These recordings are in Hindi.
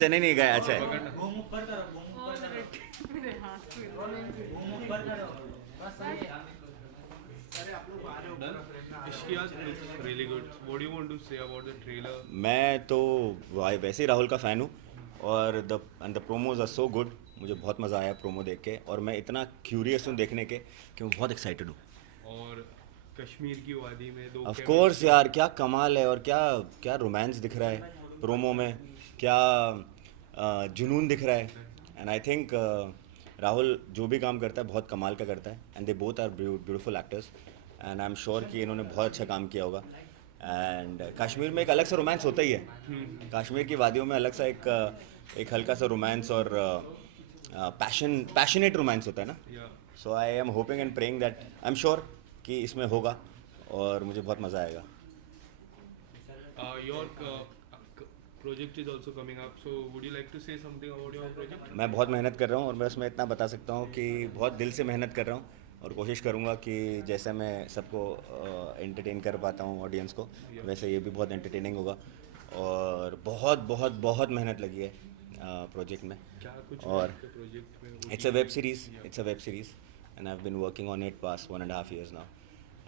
चने नहीं गया अच्छा है। Ishqiya looks really good. What do you want to say about the trailer? मैं तो वैसे ही राहुल का फ़ैन हूँ और the promos are so good. मुझे बहुत मज़ा आया प्रोमो देख के और मैं इतना क्यूरियस हूँ देखने के कि मैं बहुत एक्साइटेड हूँ। और कश्मीर की वादी में दो ऑफ कोर्स यार, क्या कमाल है और क्या क्या रोमांस दिख रहा है प्रोमो में, क्या जुनून दिख रहा है। एंड आई थिंक राहुल जो भी काम करता है बहुत कमाल का करता है and they both are beautiful actors and I am sure कि इन्होंने बहुत अच्छा काम किया होगा। एंड कश्मीर में एक अलग सा रोमांस होता ही है, कश्मीर की वादियों में अलग सा एक हल्का सा रोमांस और पैशनेट रोमांस होता है ना। Yeah so I am hoping and praying that I am sure कि इसमें होगा और मुझे बहुत मज़ा आएगा। your project is also coming up, so would you like to say something about your project? मैं बहुत मेहनत कर रहा हूँ और मैं उसमें इतना बता सकता हूँ कि बहुत दिल से मेहनत कर रहा हूँ और कोशिश करूँगा कि जैसे मैं सबको एंटरटेन कर पाता हूँ ऑडियंस को, वैसे ये भी बहुत एंटरटेनिंग होगा। और बहुत बहुत बहुत मेहनत लगी है प्रोजेक्ट में। क्या कुछ और प्रोजेक्ट में it's a web series and I have been working on it past 1.5 years now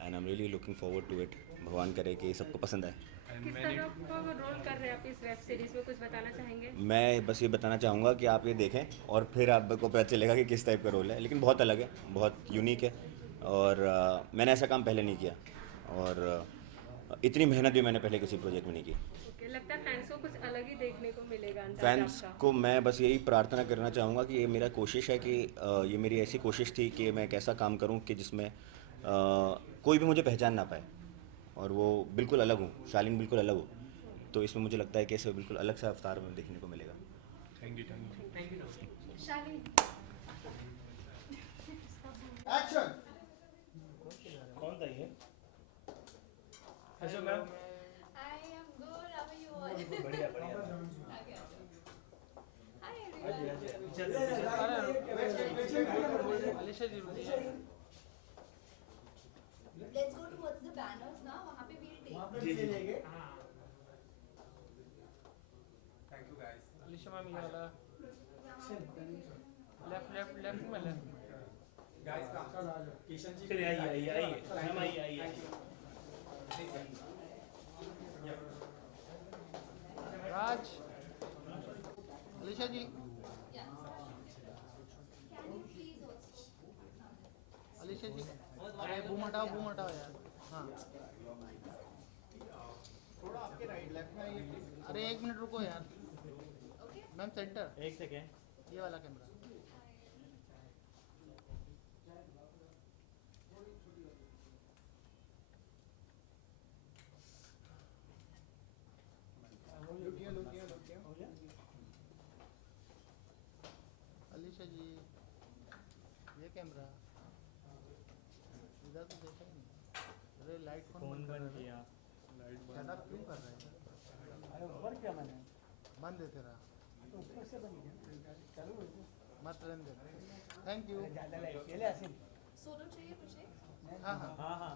and I am really looking forward to it. भगवान करे कि सबको पसंद आए। and किस many तरह का रोल कर रहे हैं आप इस वेब सीरीज में, कुछ बताना चाहेंगे? मैं बस ये बताना चाहूँगा कि आप ये देखें और फिर आपको पता चलेगा कि किस टाइप का रोल है, लेकिन बहुत अलग है, बहुत यूनिक है और मैंने ऐसा काम पहले नहीं किया और इतनी मेहनत भी मैंने पहले किसी प्रोजेक्ट में नहीं की। ओके, लगता है फैंस को कुछ अलग ही देखने को मिलेगा अंदाजा फैंस आपका। को मैं बस यही प्रार्थना करना चाहूँगा कि ये मेरा कोशिश है कि ये मेरी ऐसी कोशिश थी कि मैं एक ऐसा काम करूँ कि जिसमें कोई भी मुझे पहचान ना पाए और वो बिल्कुल अलग हूँ, शालीन बिल्कुल अलग हूँ। तो इसमें मुझे लगता है कि इसे बिल्कुल अलग सा अवतार में देखने को मिलेगा। thank you Shalini, action. कौन था ये? अच्छा ma'am, I am good. How are you all? बढ़िया बढ़िया। Okay. Hi आजी everyone. आजी Let's go towards the banners now. वहाँ पे we'll take. जी जी। अलीशा मैम ये वाला लेफ्ट में लेफ्ट। चलिए आइए आइए आइए मैम आइए आइए। राज, अलीशा जी, Yeah. Can you please also? Alisha जी, अरे बूम हटाओ यार। हाँ, थोड़ा आपके राइट लेफ्ट में आइए प्लीज। अरे 1 मिनट रुको यार। Okay. मैम सेंटर, एक सेकेंड। ये वाला कैमरा। अलीशा जी, ये कैमरा इधर तो देखा ही नहीं। अरे लाइट फोन बंद किया। ज़्यादा क्यों कर रहे हैं? अरे ऊपर क्या मैंने? बंद है तेरा, तो ऊपर से बंद किया। चालू है। मत रहने दे। Thank you. ज़्यादा लाइट ये ले आसिम। Solo चाहिए मुझे? हाँ हाँ, हाँ हाँ।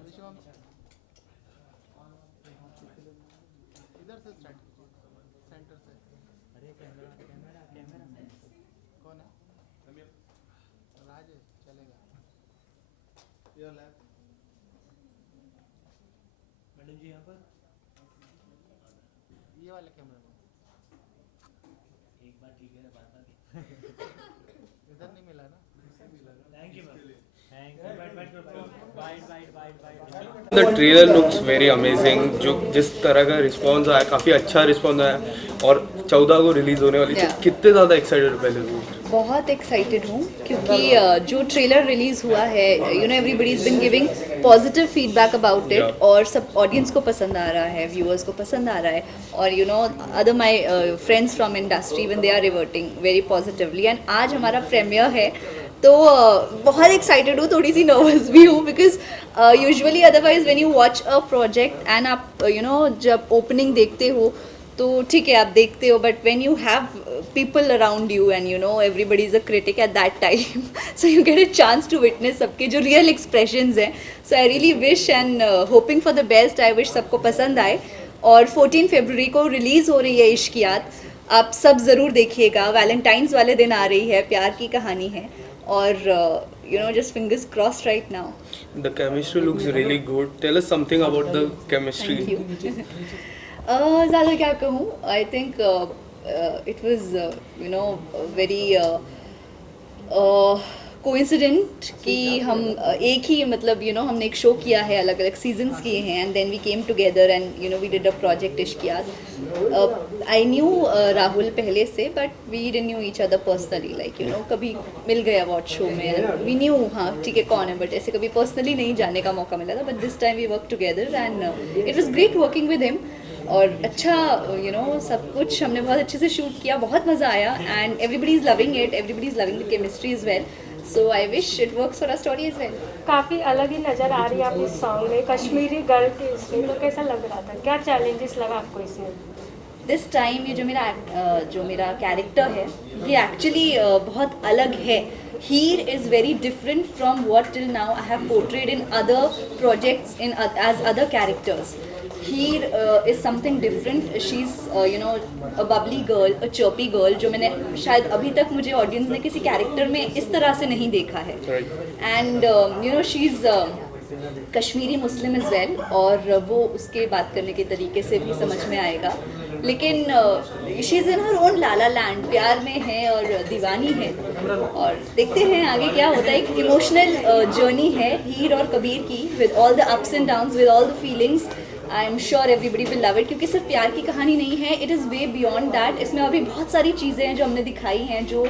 अलीशा मैम इधर से स्टार्ट कीजिए, सेंटर से। अरे कैमरा कैमरा कैमरा। कौन है? राज है, चलेगा। Your left. मैडम जी यहाँ पर ये वाला कैमरा में एक बार ठीक है बात बात। इधर नहीं मिला ना। Thank you ma'am. Thank you. Bye bye bye bye. The trailer looks very amazing. जो जिस तरह का रिस्पांस आया, काफ़ी अच्छा रिस्पांस आया और 14 को रिलीज होने वाली थी। Yeah. कितने ज़्यादा एक्साइटेड पहले से? बहुत एक्साइटेड हूँ क्योंकि जो ट्रेलर रिलीज़ हुआ है, you know everybody is been giving positive feedback about it Yeah. और सब ऑडियंस को पसंद आ रहा है, व्यूअर्स को पसंद आ रहा है और you know other my friends from industry even they are reverting very positively. And आज हमारा प्रीमियर है तो बहुत एक्साइटेड हूँ, थोड़ी सी नर्वस भी हूँ because usually otherwise when you watch a project and आप यू नो जब ओपनिंग देखते हो तो ठीक है आप देखते हो, but when you have people around you and you know everybody is a critic at that time so you get a chance to witness सबके जो real expressions हैं. So I really wish and hoping for the best. I wish सबको पसंद आए और 14 फरवरी को रिलीज़ हो रही है इश्कियात। आप सब ज़रूर देखिएगा। वैलेंटाइंस वाले दिन आ रही है, प्यार की कहानी है और you know just fingers crossed right now. The chemistry looks really good. Tell us something about the chemistry. Thank you. ज़्यादा क्या कहूँ, I think it was you know very coincident कि हम एक ही मतलब यू नो हमने एक शो किया है, अलग अलग सीजन्स किए हैं and then we came together and you know we did a project Ishqiyaat. I knew Rahul पहले से but we didn't knew each other personally, like you know कभी मिल गए अवार्ड शो में, वी न्यू हाँ ठीक है कौन है, बट ऐसे कभी पर्सनली नहीं जानने का मौका मिला था। But this time we work together and it was great working with him और अच्छा यू नो सब कुछ हमने बहुत अच्छे से शूट किया, बहुत मज़ा आया and everybody is loving it, everybody is loving the chemistry is well, so I wish it works for a story is well. काफ़ी अलग ही नज़र आ रही है आप इस सॉन्ग में, कश्मीरी गर्ल के इसमें, तो कैसा लग रहा था, क्या चैलेंजेस लगा आपको इसमें? दिस टाइम ये जो मेरा कैरेक्टर है ये एक्चुअली बहुत अलग है। Heer is very different from what till now I have portrayed in other projects in as other characters. Heer is something different, she is you know a bubbly girl, a chirpy girl, जो मैंने शायद अभी तक मुझे ऑडियंस ने किसी कैरेक्टर में इस तरह से नहीं देखा है। And you no she is Kashmiri Muslim is well और वो उसके बात करने के तरीके से भी समझ में आएगा, लेकिन she is in her own Lala land, प्यार में है और दीवानी है और देखते हैं आगे क्या होता है। एक इमोशनल जर्नी है हीर और कबीर की, with all the ups and downs, with all the feelings. I am sure everybody will love it, क्योंकि सिर्फ प्यार की कहानी नहीं है, it is way beyond that. इसमें अभी बहुत सारी चीज़ें हैं जो हमने दिखाई हैं जो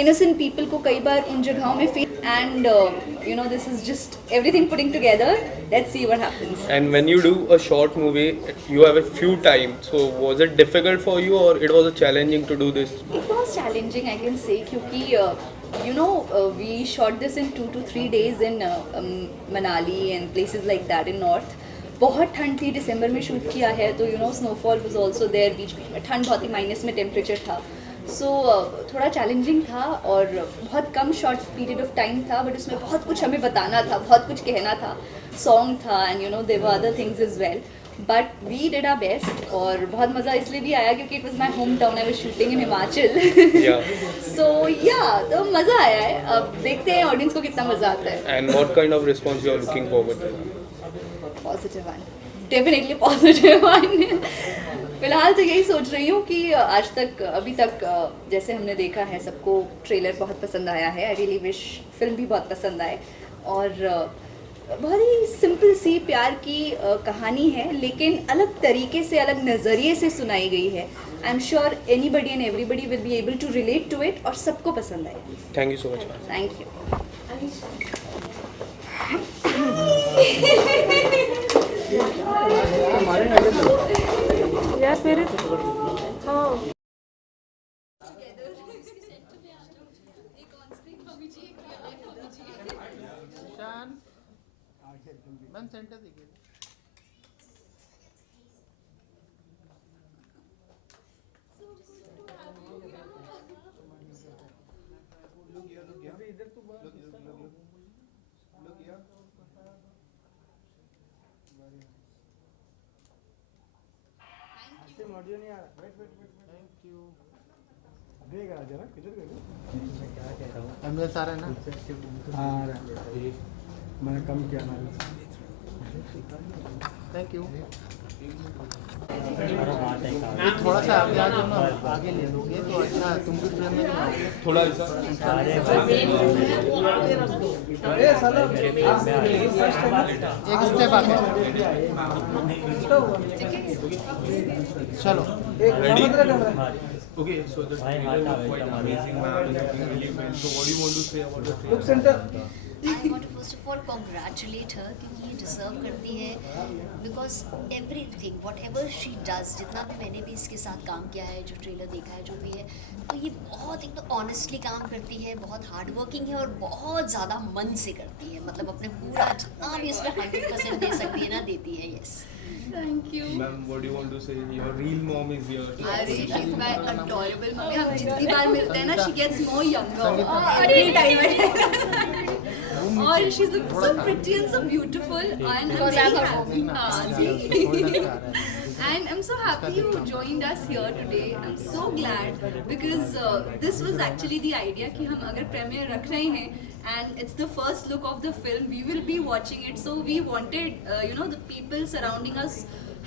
innocent people को कई बार उन जगहों में feel and you know this is just everything putting together. Let's see what happens. And when you do a short movie, you have a few time. So was it difficult for you or it was a challenging to do this? It was challenging, I can say, क्योंकि you know we shot this in 2 to 3 days in Manali and places like that in north. बहुत ठंड थी, दिसंबर में शूट किया है तो you know snowfall was also there, बीच बीच में ठंड बहुत ही माइनस में टेम्परेचर था, सो थोड़ा चैलेंजिंग था और बहुत कम शॉर्ट पीरियड ऑफ टाइम था, बट उसमें बहुत कुछ हमें बताना था, बहुत कुछ कहना था, सॉन्ग था and you know there were other things as well, but we did our best. और बहुत मज़ा इसलिए भी आया क्योंकि it was my home town, I was shooting in Himachal, so yeah तो मज़ा आया है। अब देखते हैं ऑडियंस को कितना मज़ा आता है। And what kind of response you are looking forward to? Positive one, definitely positive one. फिलहाल तो यही सोच रही हूँ कि आज तक अभी तक जैसे हमने देखा है सबको ट्रेलर बहुत पसंद आया है। आई रियली विश फिल्म भी बहुत पसंद आए और बहुत ही सिंपल सी प्यार की कहानी है, लेकिन अलग तरीके से, अलग नज़रिए से सुनाई गई है। I am sure anybody and everybody will be able to relate to it और सबको पसंद आएगी। Thank you so much. Thank you. यार मेरे हाँ शान मैम सेंटर देखिए। Thank you. एम्बुलेंस आ रहा है ना? मैंने कम किया ना। Thank you. थोड़ा सा आगे आ जाओ ना, आगे ले लोगे तो अच्छा, तुम भी फ्रेम में जाओगे थोड़ा ऐसा। एक स्टेप आगे चलो। Okay, so the trailer was quite amazing, man. It really felt. So what do you want to say about the trailer? Look center. I want to first of all congratulate her क्योंकि ये डिज़र्व करती है, because everything what ever she does, जितना भी मैंने भी इसके साथ काम किया है, जो ट्रेलर देखा है, जो भी है, तो ये बहुत एक तो ऑनेस्टली काम करती है, बहुत हार्ड वर्किंग है और बहुत ज़्यादा मन से करती है, मतलब अपने पूरा जितना भी इसमें 100% दे सकती है ना, देती है। Yes, thank you. Ma'am, what do you want to say? Your real mom is here. अरे she is my adorable mummy, हम जितनी बार मिलते हैं ना she gets more younger every time, और she is so pretty and so beautiful and And I'm so happy you joined us here today. I'm so glad because this was actually the idea कि हम अगर premiere रख रहे हैं and it's the first look of the film, we will be watching it. So we wanted, the people surrounding us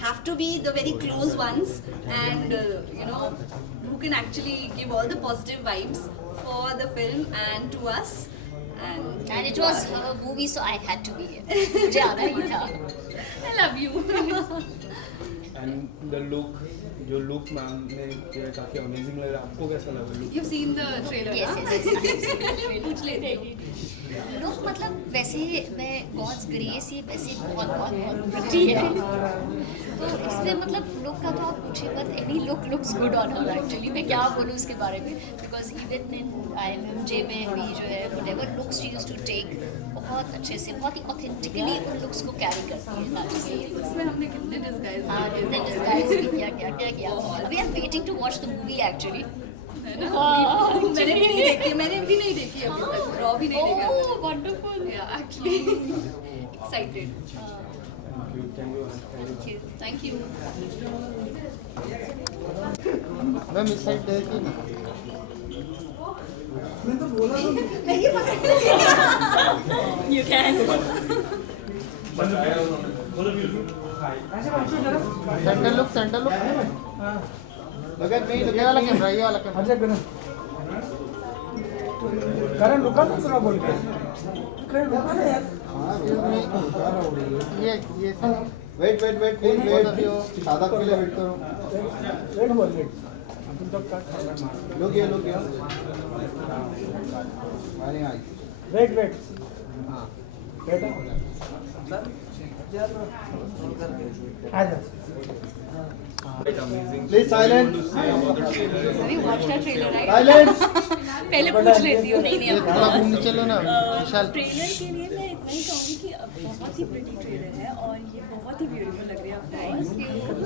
have to be the very close ones and who can actually give all the positive vibes for the film and to us. And it was her movie, so I had to be here. मुझे आना ही था. I love you. And the look जो लुक मैम ने किया काफ़ी अमेजिंग लग रहा है. आपको कैसा लगा look? You've seen the trailer? Yes. पूछ लेती हूँ. लुक मतलब वैसे मैं गॉड्स ग्रेस ये वैसे बहुत प्रिटी है. तो इसमें मतलब लुक का तो आप पूछिए मत. Any look looks good on her actually. मैं क्या बोलूँ उसके बारे में, बिकॉज इवन इन IMMJ में भी जो है whatever looks she used to take बहुत अच्छे से बहुत ही ऑथेंटिकली उन लुक्स को कैरी करती है. उसमें हमने कितने डिस्गाइज कितने डिस्गाइज भी किया. We are waiting to watch the movie actually. मैंने भी नहीं देखी. मैंने भी नहीं देखी अभी तक. रॉ भी नहीं देखा. Oh wonderful. Yeah, actually excited. Thank you. Ma'am इस साइड देखिए ना. You can. Centre look. Look at me, look ये at वाला me. कैमरा, ये वाला कैमरा. करण रुका ना थोड़ा बोल के करण रुका ना यार. ये सब Wait, शादाब के लिए वेट करो. वेट बोल वेट. अपन तो काट Look here. Very nice. Wait हाँ बेटा आ जा. Please silence. Have you watched that trailer, right? Silence. पहले पूछ लेती हूँ. नहीं ये थोड़ा घूमने चलो ना विशाल. ट्रेलर के लिए मैं इतना ही कहूँगी कि बहुत ही प्रिटी ट्रेलर है और ये बहुत ही ब्यूटीफुल लग रही है. ऑफकोर्स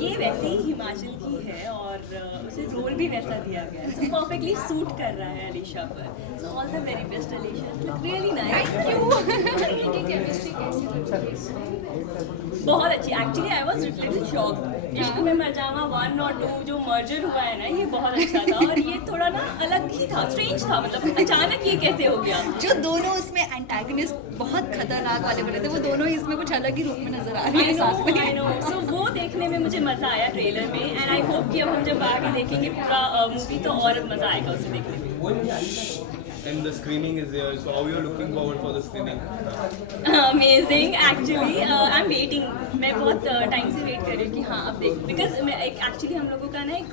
ये वैसे ही हिमाचल की है और उसे रोल भी वैसा दिया गया है. सो परफेक्टली सूट कर रहा है अलीशा पर. So all the very best Alisha. Really nice. बहुत अच्छी. Actually I was little shocked. इश्क में मरजावा 1 और 2 जो मर्जर हुआ है ना, ये बहुत अच्छा था और ये थोड़ा ना अलग ही था, स्ट्रेंज था. मतलब अचानक ये कैसे हो गया. जो दोनों उसमें एंटागनिस्ट बहुत खतरनाक वाले बने थे, वो दोनों ही इसमें कुछ अलग ही रूप में नजर आ रहे हैं साथ में. I know. सो वो देखने में मुझे मज़ा आया ट्रेलर में. एंड आई होप कि अब हम जब आगे देखेंगे पूरा मूवी तो और मज़ा आएगा उसे देखने में. And the screening is there, so how you are looking forward for the screening? Amazing. Actually I am waiting. मैं बहुत टाइम से वेट कर रही हूँ कि हाँ अब देख. बिकॉज मैं एक्चुअली हम लोगों का ना एक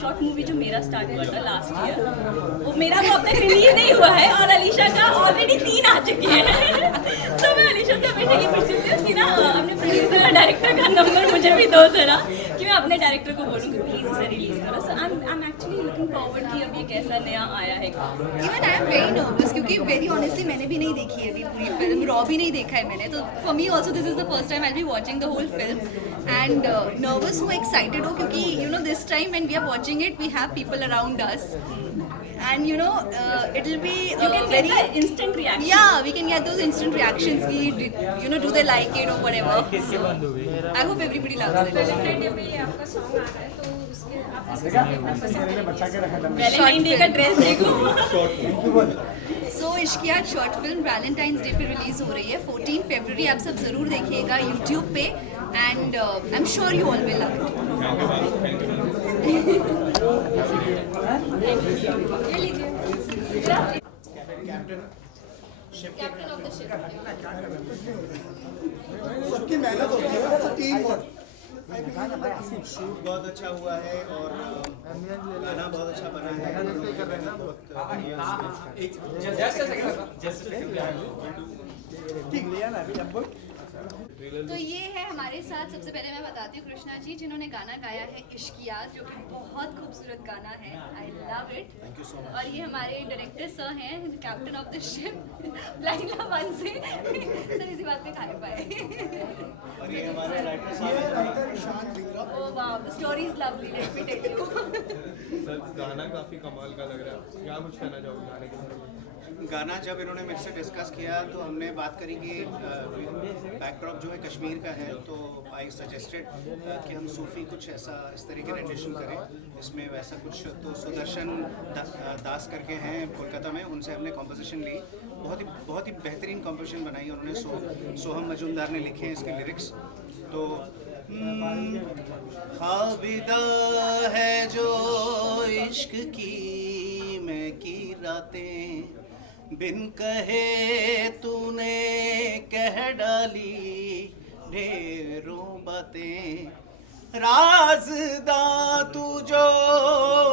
शॉर्ट मूवी जो मेरा स्टार्ट हुआ था लास्ट ईयर, वो मेरा तो अब तक रिलीज नहीं हुआ है और अलीशा का ऑलरेडी 3 आ चुके हैं. तो मैं अलीशा से हमेशा ये पूछती हूँ कि ना अपने प्रोड्यूसर और डायरेक्टर का नंबर मुझे भी दो जरा, कि मैं अपने डायरेक्टर को बोलूँ कि प्लीज़ इसे रिलीज करो. So I am actually looking forward कि अब ये कैसा नया आया है. Even I am very nervous क्योंकि वेरी ऑनेस्टली मैंने भी नहीं देखी है अभी पूरी फिल्म. रॉ भी नहीं देखा है मैंने. तो for me also this is the first time I will be watching the whole film and nervous हूँ, एक्साइटेड हूँ क्योंकि this time when we are watching it we have people around us and it will be You can very get the instant reaction. Yeah, we can get those instant reactions ki do they like it or whatever. I hope everybody loves it. Valentine day का ड्रेस देखो. सो इश्कियात शॉर्ट फिल्म वैलेंटाइंस डे पे रिलीज हो रही है 14 फरवरी. आप सब जरूर देखिएगा यूट्यूब पे and I am sure you all will love it. सबकी मेहनत होती है, टीम वर्क. शूट बहुत अच्छा हुआ है और गाना बहुत अच्छा बना है. तो ये है हमारे साथ. सबसे पहले मैं बताती हूँ कृष्णा जी जिन्होंने गाना गाया है इश्कियात, जो कि बहुत खूबसूरत गाना है. I love it. और ये हमारे डायरेक्टर सर हैं, captain of the ship Laila one से. सर इसी बात पे खाने पाए. और ये हमारे राइटर साहब हैं. Oh wow, the story is lovely, let me tell you. Sir गाना काफ़ी कमाल का लग रहा है. क्या कुछ कहना चाहोगे गाने के बारे में? गाना जब इन्होंने मेरे से डिस्कस किया तो हमने बात करी कि बैकड्रॉप जो है कश्मीर का है, तो आई सजेस्टेड कि हम सूफ़ी कुछ ऐसा इस तरह के रेडिएशन करें इसमें वैसा कुछ। तो सुदर्शन दास करके हैं कोलकाता में, उनसे हमने कॉम्पोजिशन ली, बहुत ही बेहतरीन कॉम्पोजिशन बनाई उन्होंने। सोहम मजूमदार ने लिखे हैं इसके लिरिक्स। तो ख्वाबिदा है जो इश्क की मैं की रातें, बिन कहे तूने कह डाली ढेरों बातें, राज़दा तू जो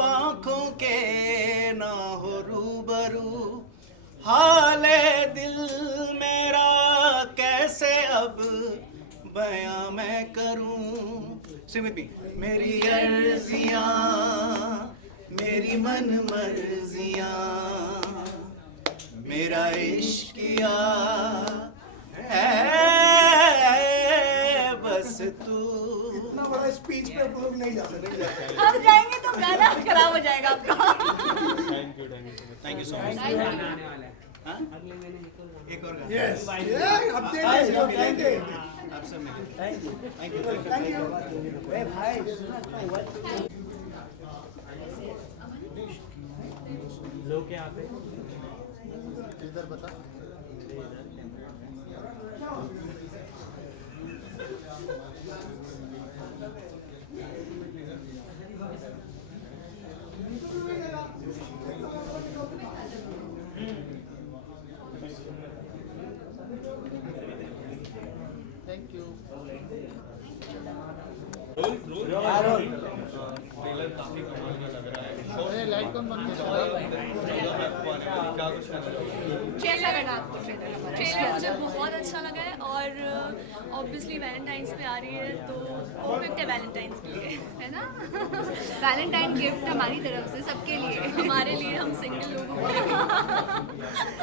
आँखों के ना हो रूबरू, हाले दिल मेरा कैसे अब बयां मैं करूं। Sing with me. मेरी अर्जियां मेरी मन मर्जियां, मेरा इश्किया है बस तू। इतना बड़ा स्पीच पे आप लोग नहीं जा सकते। अब जाएंगे तो गाना खराब हो जाएगा आपका। Thank you so much. एक और गाना। यस अपडेट है आप सब मिले। Thank you thank you thank you. ए भाई लोग यहाँ पे इधर बता। Thank you. ट्रेलर काफी कमाल का लग रहा है। अरे लाइट कौन बंद कर रहा है? क्या कुछ कैसा लगा आपको ट्रेलर हमारा? ट्रेलर मुझे बहुत अच्छा लगा है और ऑब्वियसली वैलेंटाइंस पे आ रही है तो परफेक्ट है वैलेंटाइंस के लिए, है ना? वैलेंटाइन गिफ्ट हमारी तरफ से सबके लिए। हमारे लिए, हम सिंगल लोगों के लिए।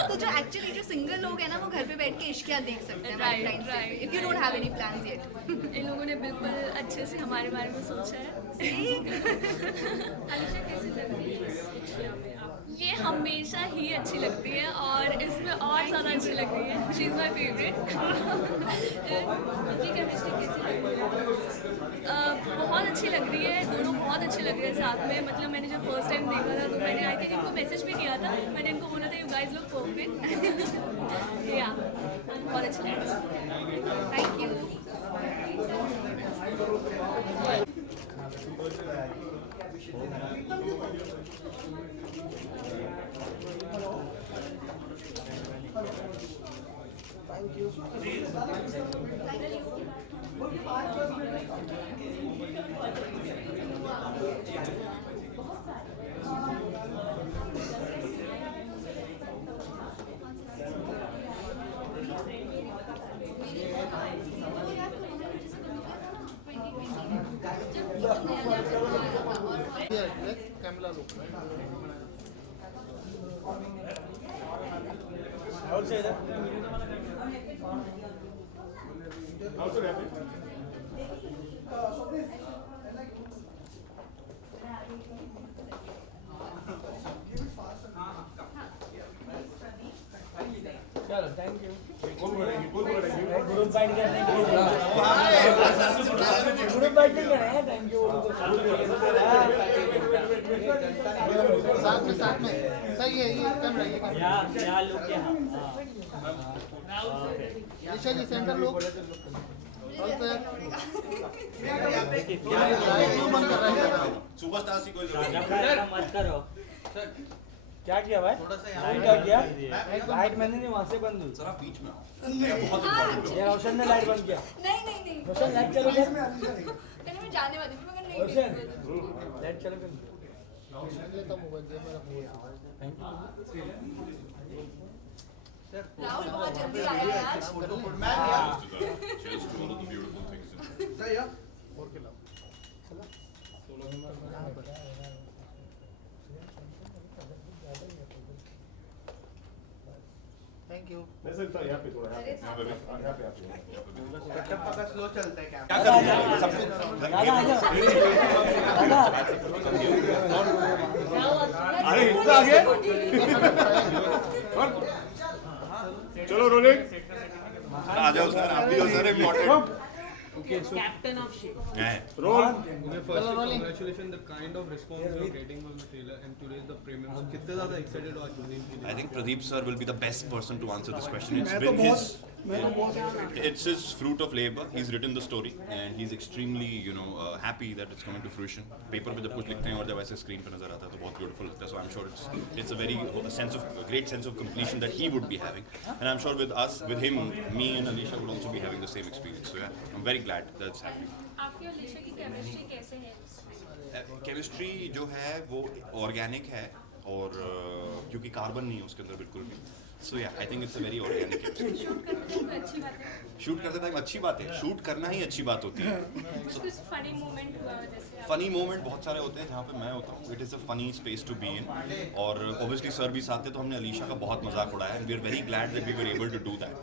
तो जो एक्चुअली जो सिंगल लोग हैं ना, वो घर पे बैठ के इश्किया देख सकते हैं वैलेंटाइन डे पे, if you don't have any plans yet. इन लोगों ने बिल्कुल अच्छे से हमारे बारे में सोचा है। अलीशा कैसी लग रही है? ये हमेशा ही अच्छी लगती है और इसमें और ज़्यादा अच्छी लग रही है। She is my favourite. उनकी केमिस्ट्री कैसी लग रही है? बहुत अच्छी लग रही है, दोनों बहुत अच्छे लग रहे हैं साथ में। मतलब मैंने जब फर्स्ट टाइम देखा था तो मैंने आई थिंक इनको मैसेज भी किया था, मैंने इनको बोला था यू गाइज लुक परफेक्ट। या बहुत अच्छी लग रही है। Thank you. Camera look. और से इधर चलो थैंक यू। ग्रुप बाइट करने के लिए ग्रुप बाइटिंग करें। Thank you. साथ में सही है ये कैमरा। ये यहाँ लोग यहाँ ईशा जी सेंटर लोग सुपरस्टार सी कोई मत करो। क्या किया भाई? क्या किया? लाइट मैंने नहीं वहाँ से बंद हुई। जरा बीच में आओ। ये रोशन ने लाइट बंद किया। नहीं रोशन लाइट चलो क्या? पहले मैं जाने वाली थी मगर नहीं रोशन लाइट चलो क्या? लेता मोबाइल दे मेरा। राहुल बहुत जल्दी आया है आज। और के लाओ। थैंक यू कटप्पा का स्लो चलता है क्या? अरे इतना आगे चलो रोलिंग आ जाओ सर आप भी हो sir important captain of ship role Okay, first congratulations the kind of response you're getting on the trailer and today is the premiere. So कितने ज़्यादा excited हो आज Junaid के लिए? I think Pradeep sir will be the best person to answer this question. It's been his, it's his fruit of labor. He's written the story and he's extremely, happy that it's coming to fruition. Paper पे जब कुछ लिखते हैं और जब ऐसे screen पे नजर आता है तो बहुत beautiful लगता है. So I'm sure it's a great sense of completion that he would be having. And I'm sure with us, with him, me and Alisha will also be having the same experience. So yeah, I'm very glad that's happening. आपकी और लिशा की केमिस्ट्री कैसे है? केमिस्ट्री जो है वो ऑर्गेनिक है और क्योंकि कार्बन नहीं है उसके अंदर बिल्कुल भी. सो या I think it's a very organic chemistry. Shoot करते टाइम अच्छी बात है. शूट करते टाइम अच्छी बात है. शूट करना ही अच्छी बात होती है. कुछ फनी मोमेंट हुआ जैसे फनी मोमेंट बहुत सारे होते हैं जहाँ पे मैं होता हूँ. It is a funny space to be in और ऑब्वियसली सर भी साथ थे तो हमने अलीशा का बहुत मजाक उड़ाया and we are very glad that we were able to do that.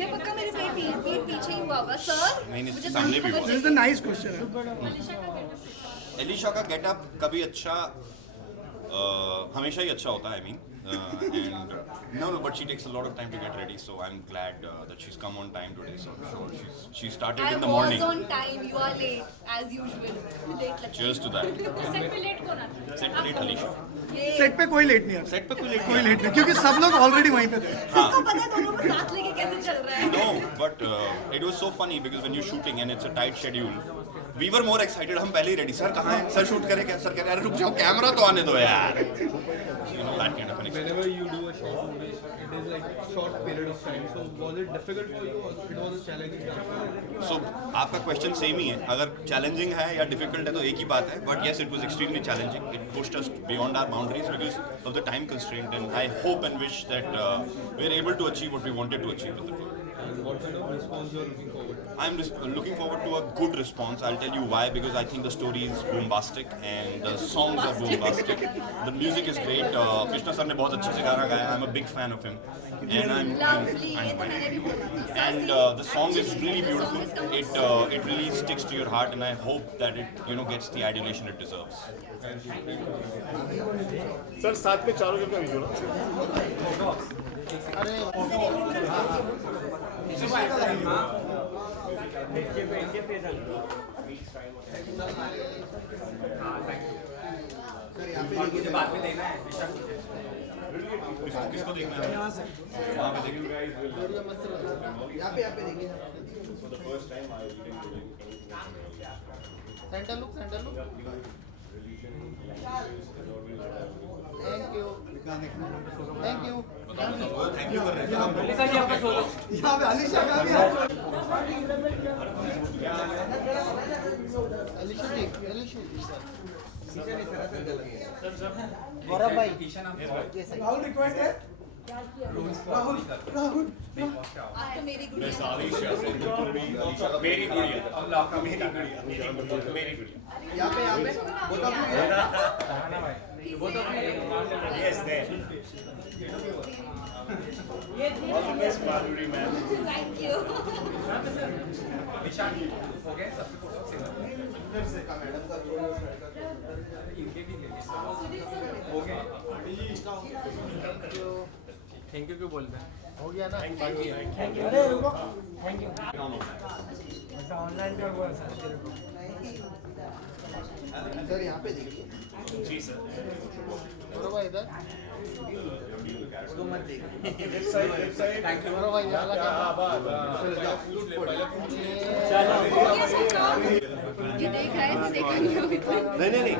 ये पक्का मेरे पीठ पीछे ही हुआ होगा सर. नहीं नहीं सामने भी हुआ. This is the nice question. Elisha का गेटअप कभी अच्छा हमेशा ही अच्छा होता है. I mean and no but she takes a lot of time to get ready, so I'm glad that she's come on time today. So I'm sure she started in the morning. I was on time, you are late as usual. Late लगता Cheers to that. सेट पे लेट कौन आता है? Set पे late अलीशा. है. सेट पे कोई लेट नहीं आता. Set पे कोई late कोई लेट नहीं क्योंकि सब लोग ऑलरेडी वहीं पे थे. सबको पता है दोनों को साथ लेके कैसे चल रहा है. No, but it was so funny because when you're shooting and it's a tight schedule, we were more excited. हम पहले ही ready. सर कहाँ है? सर शूट करें क्या? सर कह रहे अरे रुक जाओ कैमरा तो आने दो यार. You know that kind of an experience. Whenever you do a short movie, it is like short period of time. So was it difficult for you or it was a challenging time? So आपका क्वेश्चन सेम ही है. अगर चैलेंजिंग है या डिफिकल्ट है तो एक ही बात है. But yes, it was extremely challenging. It pushed us beyond our boundaries because of the time constraint. And I hope and wish that we are able to achieve what we wanted to achieve with the film. And what kind of response you are looking forward to? I'm looking forward to a good response. I'll tell you why, because I think the story is bombastic and the songs are bombastic. The music is great. Krishna sir ने बहुत अच्छे से गाना गाया. I'm a big fan of him. And I'm Lovely. ये तो मैंने भी बोला था. and the song is really beautiful. It really sticks to your heart, and I hope that it gets the adulation it deserves. Sir साथ में चारों जगह विजुअल. मुझे बाद में देखना है. किसको देखना है? वहाँ पे देखिए. यहाँ पे देखिए. Centre look. Thank you. Thank you कर रहे हैं. लिशा जी आपका सोलो. यहाँ पे अलीशा का भी है. अलीशा जी गौरव भाई राहुल रिक्वेस्ट है. राहुल तो मेरी गुड़िया. मेरी गुड़िया. यहाँ पे Yes, there. All the best, Madhuri ma'am. Thank you. Thank you क्यों बोलते हैं? हो गया ना. अरे रुको. Thank you. ऐसा ऑनलाइन कर वो ऐसा तेरे को. सर यहाँ पे देखिए. जी सर. गौरव भाई इधर. उसको मत देख. Thank you. गौरव भाई यहाँ लगा. ये देखा है इसे देखा नहीं अभी तक. नहीं.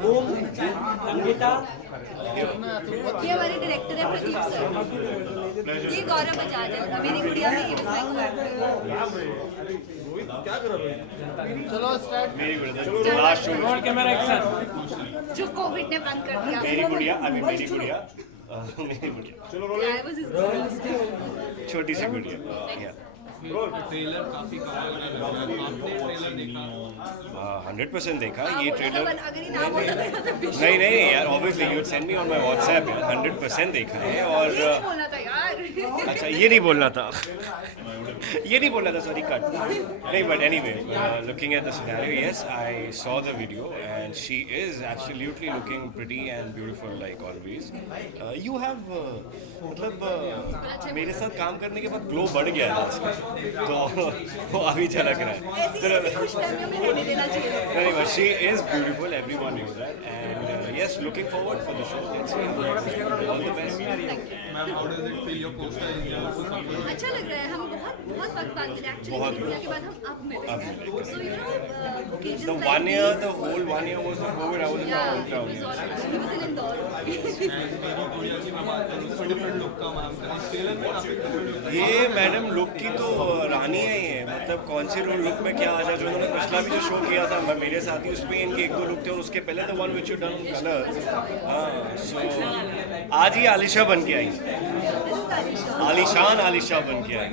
बूम. अंकिता. ये हमारे डायरेक्टर है प्रदीप सर. ये गौरव बजाज है. मेरी गुड़िया भी है. क्या कर रहे हो? चलो स्टार्ट. मेरी गुड़िया. Last show. Camera action. जो कोविड ने बंद कर दिया. मेरी गुड़िया. अभी मेरी गुड़िया. मेरी गुड़िया. चलो rolling. I was his girl. छोटी सी गुड़िया. ट्रेलर काफी कमाल का लग रहा है। आपने ट्रेलर देखा? 100% देखा ये ट्रेलर। नहीं नहीं यार, obviously you send me on my WhatsApp यार, 100% देखा है। और अच्छा ये नहीं बोलना था ये नहीं बोलना था, सॉरी कट। नहीं but anyway, looking at the scenario, yes I saw the video and she is absolutely looking pretty and beautiful like always. You have मतलब मेरे साथ काम करने के बाद ग्लो बढ़ गया था उसका, तो वो अभी झलक रहा है। नहीं but she is beautiful, everyone knows that, and yes, looking forward for the show. Let's see. All the best. Ma'am, how does it feel your poster is here? अच्छा लग रहा है। हम बहुत वक्त बाद मिले एक्चुअली, इंडिया के बाद हम अब मिले। So you know occasions The like 1 year, the whole 1 year was the COVID. I was in my hometown. he was in Indore. मेरी गुड़िया की मैं बात करूँ तो डिफरेंट लुक का मैम का इस ट्रेलर में काफी different ये मैडम लुक की तो रानी है ये, मतलब कौन से रोल लुक में क्या आ जाए। जो उन्होंने पिछला भी जो शो किया था मैं मेरे साथ ही, उसमें इनके 1-2 लुक थे और उसके पहले the one which you done colour. हाँ, सो आज ही आलिशा बन के आई, आलिशान आलिशा बन के आई।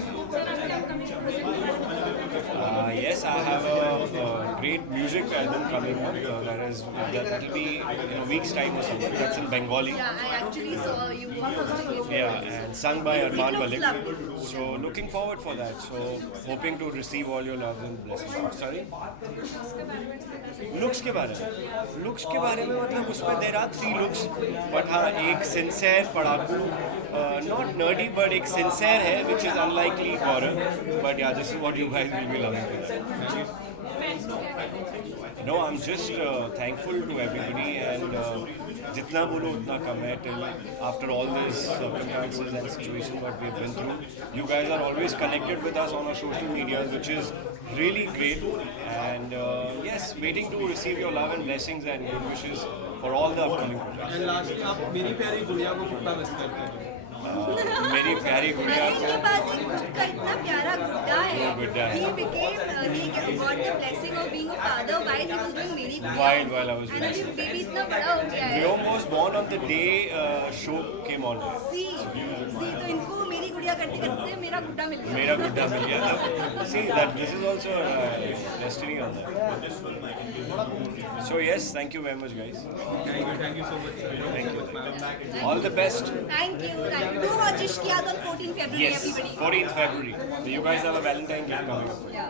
Yes, I have a great music album coming up. That will be in a week's time or something. That's in Bengali. Yeah, I actually saw you posting it. Yeah, and sung by Arman Malik. So looking forward for that. So hoping to receive all your love and blessings. Sorry. Looks के बारे में मतलब उसमें there are 3 looks. But हाँ, एक sincere पढ़ाकू, not nerdy but एक sincere है, which is unlikely horror. But yeah, this is what you guys will be loving. No, I'm just thankful to everybody, and जितना बोलो उतना कम है। Till after all these circumstances and situations what we've been through, you guys are always connected with us on our social media, which is really great. And yes, waiting to receive your love and blessings and good wishes for all the upcoming projects. And last आप मेरी प्यारी गुड़िया को कितना मिस करते हैं? मेरी प्यारी गुड़िया इनके को पास एक खुद का इतना प्यारा गुड्डा है। गुड्डा है। He became, he got the blessing of being a father while he was doing मेरी गुड़िया। while I was And blessed. अभी बेबी इतना बड़ा हो गया है। Vyom was born on the day show came on. सी तो इनको मेरी गुड़िया करते करते मेरा गुड्डा मिल गया। मेरा गुड्डा मिल गया था। See that this is also destiny on that. So yes, thank you very much guys. Thank you so much. Thank you. All the best. Thank you. Do watch Ishqiyaat on 14 February, Yes, everybody. 14th February. So you guys have a Valentine gift coming up. Yeah.